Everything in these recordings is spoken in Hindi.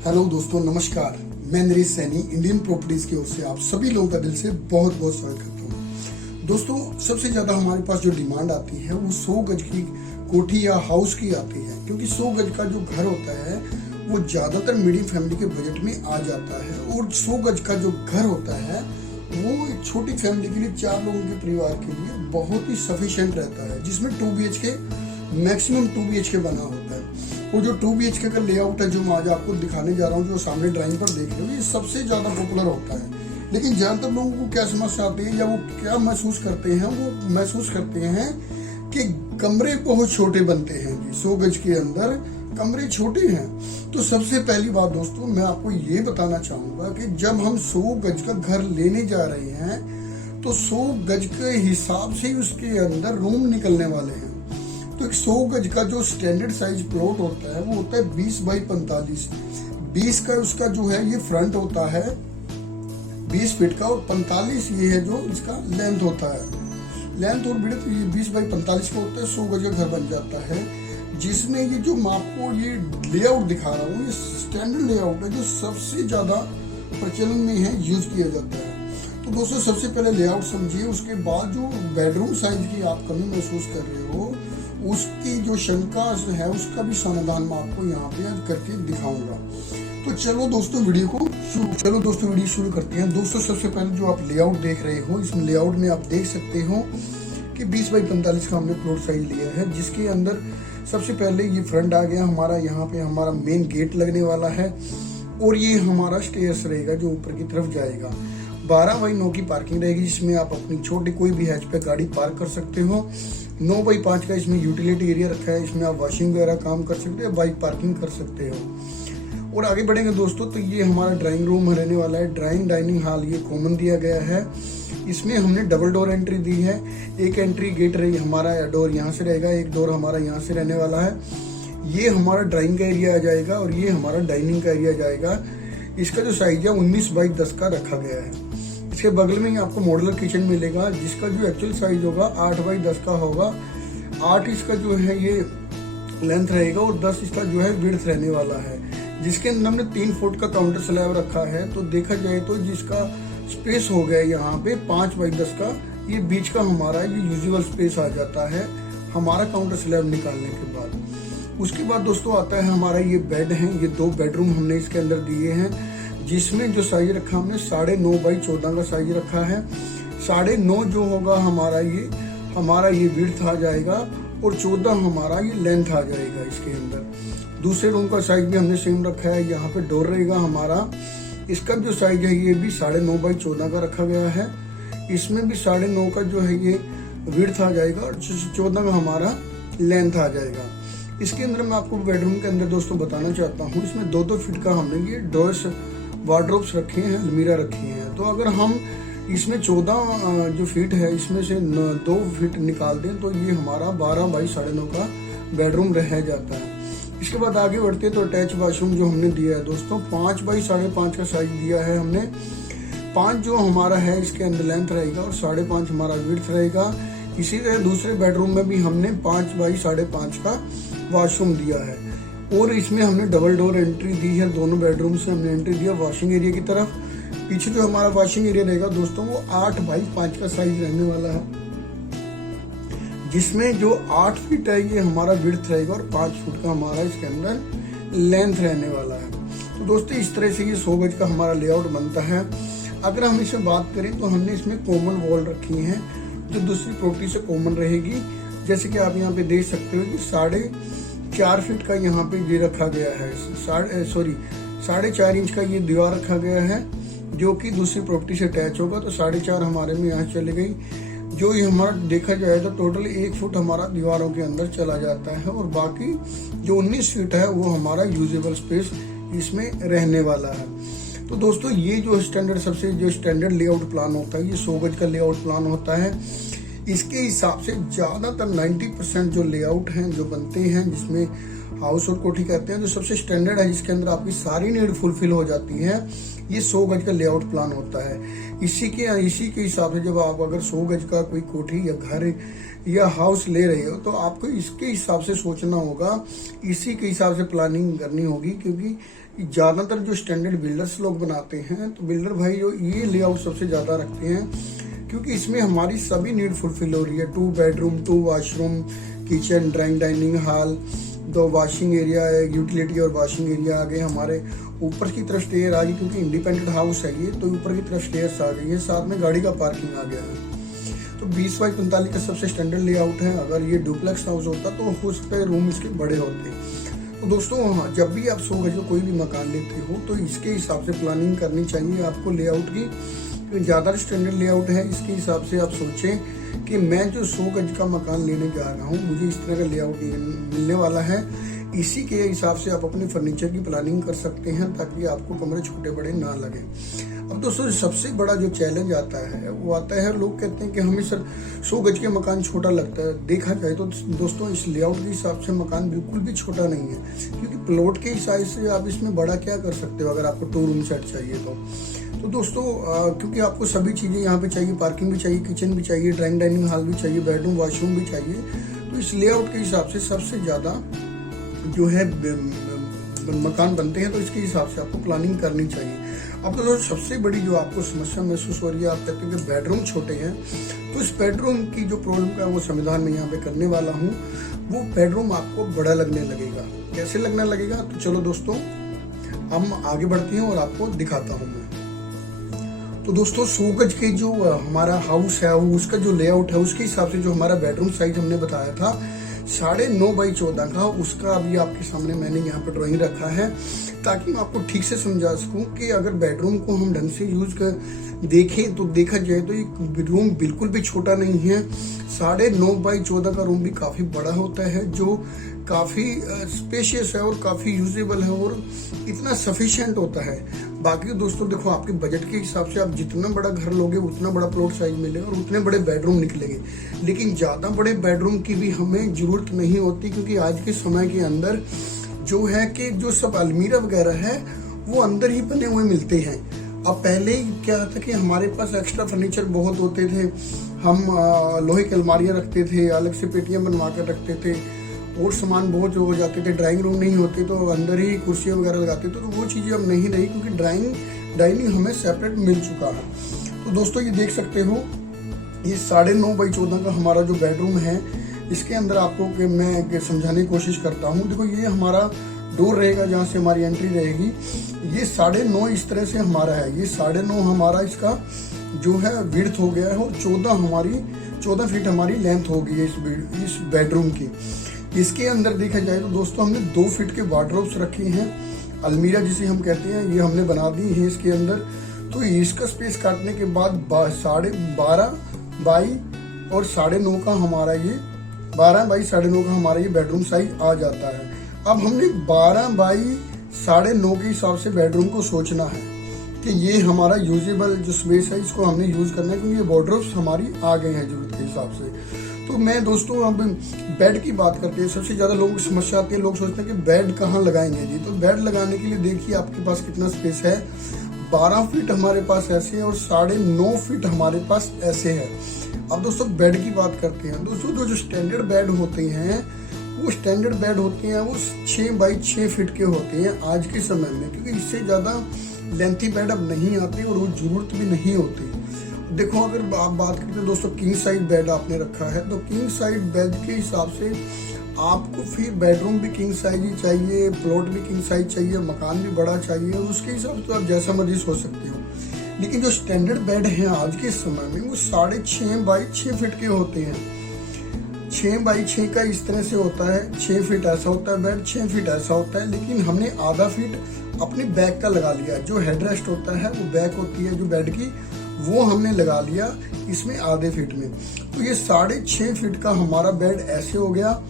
हेलो दोस्तों, नमस्कार। मैं नरेश सैनी इंडियन प्रॉपर्टीज की ओर से आप सभी लोगों का दिल से बहुत बहुत स्वागत करता हूँ। दोस्तों, सबसे ज्यादा हमारे पास जो डिमांड आती है वो 100 गज की कोठी या हाउस की आती है, क्योंकि 100 गज का जो घर होता है वो ज्यादातर मीडियम फैमिली के बजट में आ जाता है। और 100 गज का जो घर होता है वो एक छोटी फैमिली के लिए, 4 लोगों के परिवार के लिए बहुत ही सफिशिएंट रहता है, जिसमें 2 BHK मैक्सिमम 2 BHK बना होता है। वो जो 2 BHK का लेआउट है जो मैं आज आपको दिखाने जा रहा हूँ, जो सामने ड्राइंग पर देख रहे हो, ये सबसे ज्यादा पॉपुलर होता है। लेकिन ज्यादातर लोगों को क्या समस्या आती है या वो क्या महसूस करते हैं, वो महसूस करते हैं कि कमरे बहुत छोटे बनते हैं जी। 100 गज के अंदर कमरे छोटे हैं। तो सबसे पहली बात दोस्तों, मैं आपको ये बताना चाहूंगा कि जब हम 100 गज का घर लेने जा रहे हैं तो 100 गज के हिसाब से ही उसके अंदर रूम निकलने वाले हैं। तो एक 100 गज का जो स्टैंडर्ड साइज प्लॉट होता है वो होता है 20 बाई 45। 20 का उसका जो है ये फ्रंट होता है 20 फीट का, और 45 ये है जो इसका लेंथ होता है। लेंथ और विड्थ ये 20 बाई 45 का होता है। 100 गज का घर बन जाता है, जिसमें ये जो मैं आपको ये लेआउट दिखा रहा हूँ, ये स्टैंडर्ड लेआउट है जो सबसे ज्यादा प्रचलन में है, यूज किया जाता है। तो दोस्तों, सबसे पहले लेआउट समझिए, उसके बाद जो बेडरूम साइज की आप कमी महसूस कर रहे हो उसकी जो शंका है उसका भी समाधान मैं आपको यहाँ पे आज करके दिखाऊंगा। तो चलो दोस्तों वीडियो शुरू करते हैं। दोस्तों, सबसे पहले जो आप लेआउट देख रहे हो, इस लेआउट में आप देख सकते हो कि 20 बाई 45 का हमने प्लॉट साइज लिया है, जिसके अंदर सबसे पहले ये फ्रंट आ गया हमारा। यहाँ पे हमारा मेन गेट लगने वाला है और ये हमारा स्टेयर्स रहेगा जो ऊपर की तरफ जाएगा। 12 बाई 9 की पार्किंग रहेगी, जिसमें आप अपनी छोटी कोई भी हैच पे गाड़ी पार्क कर सकते हो। 9 बाई 5 का इसमें यूटिलिटी एरिया रखा है, इसमें आप वॉशिंग वगैरह काम कर सकते हो, बाइक पार्किंग कर सकते हो। और आगे बढ़ेंगे दोस्तों, तो ये हमारा ड्राइंग रूम रहने वाला है। ड्राइंग डाइनिंग हॉल ये कॉमन दिया गया है। इसमें हमने डबल डोर एंट्री दी है। एक एंट्री गेट रही हमारा डोर यहाँ से रहेगा, एक डोर हमारा यहाँ से रहने वाला है। ये हमारा ड्राइंग का एरिया आ जाएगा और ये हमारा डाइनिंग का एरिया जाएगा। इसका जो साइज है 19 बाई 10 का रखा गया है। इसके बगल में ही आपको मॉड्यूलर किचन मिलेगा, जिसका जो एक्चुअल साइज होगा 8 बाई 10 का होगा। 8 इसका जो है ये लेंथ रहेगा और 10 इसका जो है विड्थ रहने वाला है, जिसके अंदर हमने 3 फुट का काउंटर स्लैब रखा है। तो देखा जाए तो जिसका स्पेस हो गया यहाँ पे 5 बाई 10 का, ये बीच का हमारा ये यूजुअल स्पेस आ जाता है हमारा काउंटर स्लैब निकालने के बाद। उसके बाद दोस्तों आता है हमारा ये बेड है। ये 2 बेडरूम हमने इसके अंदर दिए हैं, जिसमें जो साइज रखा हमने 9.5 बाई 14 का साइज रखा है। 9.5 जो होगा हमारा ये विड्थ आ जाएगा और 14 हमारा ये लेंथ आ जाएगा इसके अंदर। दूसरे रूम का साइज भी हमने सेम रखा है। यहाँ पे डोर रहेगा हमारा, इसका जो साइज है ये भी 9.5 बाई 14 का रखा गया है। इसमें भी 9.5 का जो है ये विड्थ आ जाएगा और 14 का हमारा लेंथ आ जाएगा। इसके अंदर मैं आपको बेडरूम के अंदर दोस्तों बताना चाहता हूँ, इसमें 2-2 फीट का हमने ये ड्रॉर्स वार्डरोब्स रखे हैं, अलमीरा रखी है। तो अगर हम इसमें 14 जो फीट है इसमें से 2 फीट निकाल दें तो ये हमारा 12 बाई 9.5 का बेडरूम रह जाता है। इसके बाद आगे बढ़ते हैं तो अटैच वाशरूम जो हमने दिया है दोस्तों 5 बाई 5.5 का साइज दिया है हमने। 5 जो हमारा है इसके अंदर लेंथ रहेगा और 5.5 हमारा विड्थ रहेगा। इसी तरह दूसरे बेडरूम में भी हमने 5 बाई 5.5 का वॉशरूम दिया है और इसमें हमने डबल डोर एंट्री दी है। दोनों बेडरूम से हमने एंट्री दिया वॉशिंग एरिया की तरफ। पीछे जो हमारा वॉशिंग एरिया रहेगा दोस्तों वो 8 बाई 5 का साइज रहने वाला है, जिसमें जो 8 फीट है ये हमारा विड्थ रहेगा और 5 फुट का हमारा इसके अंदर लेंथ रहने वाला है। तो दोस्तों, इस तरह से ये 100 गज का हमारा लेआउट बनता है। अगर हम इसमें बात करें तो हमने इसमें कॉमन वॉल रखी है जो दूसरी प्रॉपर्टी से कॉमन रहेगी। जैसे कि आप यहाँ पे देख सकते हो कि 4.5 फीट का यहाँ पे ये रखा गया है, 4.5 इंच का ये दीवार रखा गया है, जो कि दूसरी प्रॉपर्टी से अटैच होगा। तो 4.5 हमारे में यहाँ चली गई। जो ये हमारा देखा जाए तो टोटल 1 फुट हमारा दीवारों के अंदर चला जाता है और बाकी जो 19 फीट है वो हमारा यूजेबल स्पेस इसमें रहने वाला है। तो दोस्तों, ये जो स्टैंडर्ड लेआउट प्लान होता है, ये 100 गज का लेआउट प्लान होता है। इसके हिसाब से ज़्यादातर 90% जो लेआउट हैं जो बनते हैं, जिसमें हाउस और कोठी कहते हैं, जो सबसे स्टैंडर्ड है, जिसके अंदर आपकी सारी नीड फुलफिल हो जाती है, ये 100 गज का लेआउट प्लान होता है। इसी के हिसाब से जब आप अगर 100 गज का कोई कोठी या घर या हाउस ले रहे हो तो आपको इसके हिसाब से सोचना होगा, इसी के हिसाब से प्लानिंग करनी होगी। क्योंकि ज़्यादातर जो स्टैंडर्ड बिल्डर्स लोग बनाते हैं, तो बिल्डर भाई जो ये लेआउट सबसे ज़्यादा रखते हैं, क्योंकि इसमें हमारी सभी नीड फुलफिल हो रही है। 2 bedroom, 2 washroom, kitchen, drawing, dining hall, 2 washing area है, यूटिलिटी और वॉशिंग एरिया आ गए हमारे। ऊपर की तरफ स्टेयर आ गई, क्योंकि इंडिपेंडेंट हाउस है ये, तो ऊपर की तरफ स्टेयर्स आ गई है, साथ में गाड़ी का पार्किंग आ गया है। तो 20 बाई 45 का सबसे स्टैंडर्ड लेआउट है। अगर ये डुप्लेक्स हाउस होता तो उस पर रूम इसके बड़े होते। तो दोस्तों जब भी आप 100 गज का कोई भी मकान लेते हो तो इसके हिसाब से प्लानिंग करनी चाहिए आपको लेआउट की। ज़्यादा स्टैंडर्ड लेआउट है, इसके हिसाब से आप सोचें कि मैं जो 100 गज का मकान लेने जा रहा हूँ, मुझे इस तरह का लेआउट मिलने वाला है। इसी के हिसाब से आप अपने फर्नीचर की प्लानिंग कर सकते हैं, ताकि आपको कमरे छोटे बड़े ना लगे। अब दोस्तों सबसे बड़ा जो चैलेंज आता है वो आता है, लोग कहते हैं कि हमें सर 100 गज के मकान छोटा लगता है। देखा जाए तो दोस्तों इस लेआउट के हिसाब से मकान बिल्कुल भी छोटा नहीं है, क्योंकि प्लॉट के हिसाब से आप इसमें बड़ा क्या कर सकते हो अगर आपको 2 रूम सेट चाहिए तो दोस्तों क्योंकि आपको सभी चीज़ें यहाँ पे चाहिए, पार्किंग भी चाहिए, किचन भी चाहिए, ड्राइंग डाइनिंग हॉल भी चाहिए, बेडरूम वॉशरूम भी चाहिए। तो इस लेआउट के हिसाब से सबसे ज़्यादा जो है मकान बनते हैं, तो इसके हिसाब से आपको प्लानिंग करनी चाहिए। अब तो सबसे बड़ी जो आपको समस्या महसूस हो रही है, आप कहते हैं कि बेडरूम छोटे हैं, तो इस बेडरूम की जो प्रॉब्लम का वो समाधान मैं यहाँ पे करने वाला हूँ। वो बेडरूम आपको बड़ा लगने लगेगा। कैसे लगने लगेगा? तो चलो दोस्तों हम आगे बढ़ते हैं और आपको दिखाता हूँ मैं। तो दोस्तों 100 गज के जो हमारा हाउस है, उसका जो लेआउट है, उसके हिसाब से जो हमारा बेडरूम साइज हमने बताया था 9.5 बाई 14 का, उसका अभी आपके सामने मैंने यहाँ पर ड्राइंग रखा है, ताकि मैं आपको ठीक से समझा सकूं कि अगर बेडरूम को हम ढंग से यूज कर देखें तो देखा जाए तो ये रूम बिल्कुल भी छोटा नहीं है। 9.5 बाई 14 का रूम भी काफ़ी बड़ा होता है, जो काफ़ी स्पेशियस है और काफ़ी यूजेबल है और इतना सफिशिएंट होता है। बाकी दोस्तों देखो, आपके बजट के हिसाब से आप जितना बड़ा घर लोगे उतना बड़ा प्लॉट साइज मिलेगा और उतने बड़े बेडरूम निकलेंगे। लेकिन ज़्यादा बड़े बेडरूम की भी हमें ज़रूरत नहीं होती, क्योंकि आज के समय के अंदर जो है कि जो सब अलमीरा वगैरह है वो अंदर ही बने हुए मिलते हैं। अब पहले क्या था कि हमारे पास एक्स्ट्रा फर्नीचर बहुत होते थे, हम लोहे की अलमारियाँ रखते थे, अलग से पेटियाँ बनवा कर रखते थे और सामान बहुत हो जाते थे। ड्राइंग रूम नहीं होते तो अंदर ही कुर्सियाँ वगैरह लगाते थे, तो वो चीज़ें अब नहीं रही, क्योंकि डाइनिंग हमें सेपरेट मिल चुका है। तो दोस्तों ये देख सकते हो, ये 9.5 बाई 14 का हमारा जो बेडरूम है, इसके अंदर आपको मैं समझाने की कोशिश करता हूँ। देखो ये हमारा डोर रहेगा जहाँ से हमारी एंट्री रहेगी। ये 9.5 इस तरह से हमारा है, ये 9.5 हमारा इसका जो है विड्थ हो गया है और 14 फीट हमारी लेंथ हो गई है इस बेडरूम की। इसके अंदर देखा जाए तो दोस्तों हमने 2 फीट के वार्डरोब्स रखे हैं, अलमीरा जिसे हम कहते हैं, ये हमने बना दी है इसके अंदर। तो इसका स्पेस काटने के बाद 12.5 बाई और 9.5 का हमारा ये 12 बाई 9.5 का हमारा ये बेडरूम साइज आ जाता है। अब हमने 12 बाई 9.5 के हिसाब से बेडरूम को सोचना है कि ये हमारा यूजेबल जो स्पेस है इसको हमने यूज करना है, क्योंकि ये वार्डरोब्स हमारी आ गए हैं जरूरत के हिसाब से। तो मैं दोस्तों अब बेड की बात करते हैं। सबसे ज़्यादा लोगों की समस्या आती है, लोग सोचते हैं कि बेड कहाँ लगाएंगे जी। तो बेड लगाने के लिए देखिए आपके पास कितना स्पेस है। 12 फीट हमारे पास ऐसे है और 9.5 फीट हमारे पास ऐसे है। अब दोस्तों बेड की बात करते हैं। दोस्तों जो स्टैंडर्ड बेड होते हैं वो 6 बाई 6 फीट के होते हैं आज के समय में, क्योंकि इससे ज़्यादा लेंथी बेड अब नहीं आते और वो जरूरत भी नहीं होती। देखो अगर आप बात करते हैं दोस्तों, किंग साइज बेड आपने रखा है, तो किंग साइज बेड के हिसाब से आपको फिर बेडरूम भी किंग साइज ही चाहिए, प्लॉट भी किंग साइज चाहिए, मकान भी बड़ा चाहिए, और उसके हिसाब से तो आप जैसा मर्जी सोच सकते हो। लेकिन जो स्टैंडर्ड बेड हैं आज के समय में वो 6.5 बाई 6 फीट के होते हैं। 6 बाई 6 का इस तरह से होता है, 6 फीट ऐसा होता है बेड, 6 फीट ऐसा होता है। लेकिन हमने आधा फीट अपने बैक का लगा लिया, जो हेडरेस्ट होता है वो बैक होती है जो बेड की, वो हमने लगा लिया इसमें आधे फीट में। तो ये 6.5 फीट का हमारा बेड ऐसे हो गया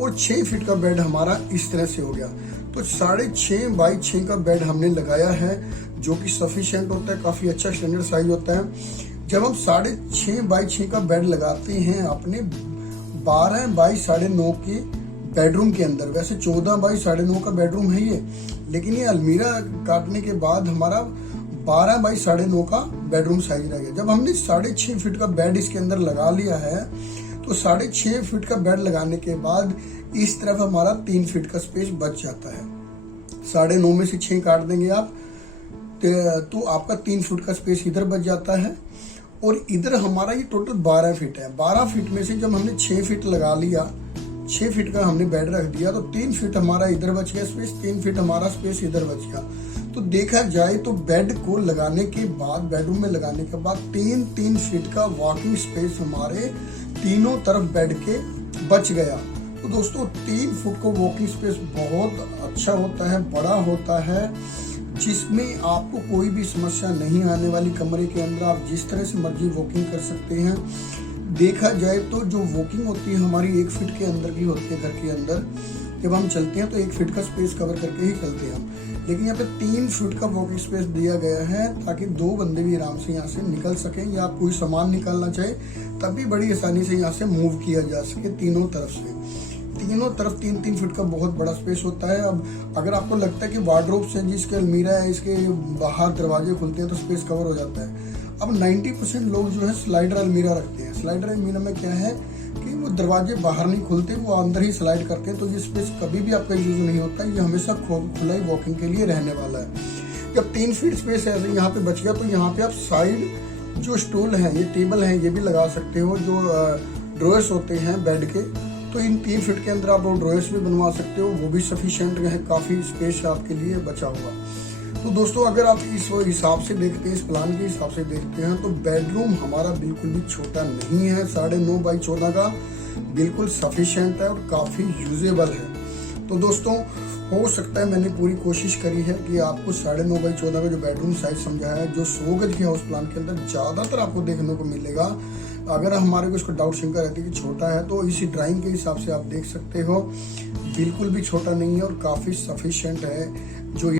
और 6 फीट का बेड हमारा इस तरह से हो गया। तो 6.5 बाई 6 का बेड हमने लगाया है, जो कि सफिशिएंट होता है, काफ़ी अच्छा स्टैंडर्ड साइज होता है। जब हम 6.5 बाई 6 का बेड लगाते हैं अपने 12 बाई 9.5 के बेडरूम के अंदर, वैसे 14 बाई 9.5 का बेडरूम है ये, लेकिन ये अलमीरा काटने के बाद हमारा 12 बाई 9.5 का बेडरूम साइज रह गया। जब हमने 6.5 फीट का बेड इसके अंदर लगा लिया है, तो 6.5 फीट का बेड लगाने के बाद इस तरफ हमारा 3 फीट का स्पेस बच जाता है। 9.5 में से 6 काट देंगे आप, तो आपका 3 फीट का स्पेस इधर बच जाता है। और इधर हमारा ये टोटल 12 फीट है। 12 फीट में से जब हमने 6 फीट लगा लिया, 6 फीट का हमने बेड रख दिया, तो 3 फीट हमारा इधर बच गया स्पेस, 3 फीट हमारा स्पेस इधर बच गया। तो देखा जाए तो बेड को लगाने के बाद, बेडरूम में लगाने के बाद 3 फीट का वॉकिंग स्पेस हमारे तीनों तरफ बेड के बच गया। तो दोस्तों 3 फुट का वॉकिंग स्पेस बहुत अच्छा होता है, बड़ा होता है, जिसमें आपको कोई भी समस्या नहीं आने वाली। कमरे के अंदर आप जिस तरह से मर्जी वॉकिंग कर सकते हैं। देखा जाए तो जो वॉकिंग होती है हमारी 1 फीट के अंदर की होती है। घर के अंदर जब हम चलते हैं तो 1 फीट का स्पेस कवर करके ही चलते हैं हम, लेकिन यहाँ पे 3 फीट का वॉकिंग स्पेस दिया गया है ताकि 2 बंदे भी आराम से यहाँ से निकल सकें, या आप कोई सामान निकालना चाहे तब भी बड़ी आसानी से यहाँ से मूव किया जा सके। तीनों तरफ से, तीनों तरफ 3 फीट का बहुत बड़ा स्पेस होता है। अब अगर आपको लगता है कि वार्डरोब से जिसके अलमीरा है इसके बाहर दरवाजे खुलते हैं तो स्पेस कवर हो जाता है, अब 90% लोग जो है स्लाइडर अलमीरा रखते हैं। स्लाइडर अलमीरा में क्या है कि वो दरवाजे बाहर नहीं खुलते, वो अंदर ही स्लाइड करते हैं, तो ये स्पेस कभी भी आपका यूज नहीं होता, ये हमेशा खुला ही वॉकिंग के लिए रहने वाला है। जब 3 फीट स्पेस ऐसे यहाँ पे बच गया, तो यहाँ पे आप साइड जो स्टूल है, ये टेबल है, ये भी लगा सकते हो। जो ड्रॉयर्स होते हैं बेड के, तो इन 3 फीट के अंदर आप वो ड्रॉयर्स भी बनवा सकते हो, वो भी सफिशिएंट है, काफी स्पेस आपके लिए बचा हुआ। तो दोस्तों अगर आप इस हिसाब से देखते हैं, इस प्लान के हिसाब से देखते हैं, तो बेडरूम हमारा बिल्कुल भी छोटा नहीं है। 9.5 बाई 14 का बिल्कुल सफिशिएंट है और काफी यूजेबल है। तो दोस्तों हो सकता है मैंने पूरी कोशिश करी है कि आपको 9.5 बाई 14 का जो बेडरूम साइज समझाया है, जो 100 गज के हाउस प्लान के अंदर ज्यादातर आपको देखने को मिलेगा। अगर हमारे को इसको डाउट शंका रहती है कि छोटा है, तो इसी ड्राइंग के हिसाब से आप देख सकते हो, बिल्कुल भी छोटा नहीं है और काफी सफिशिएंट है। जो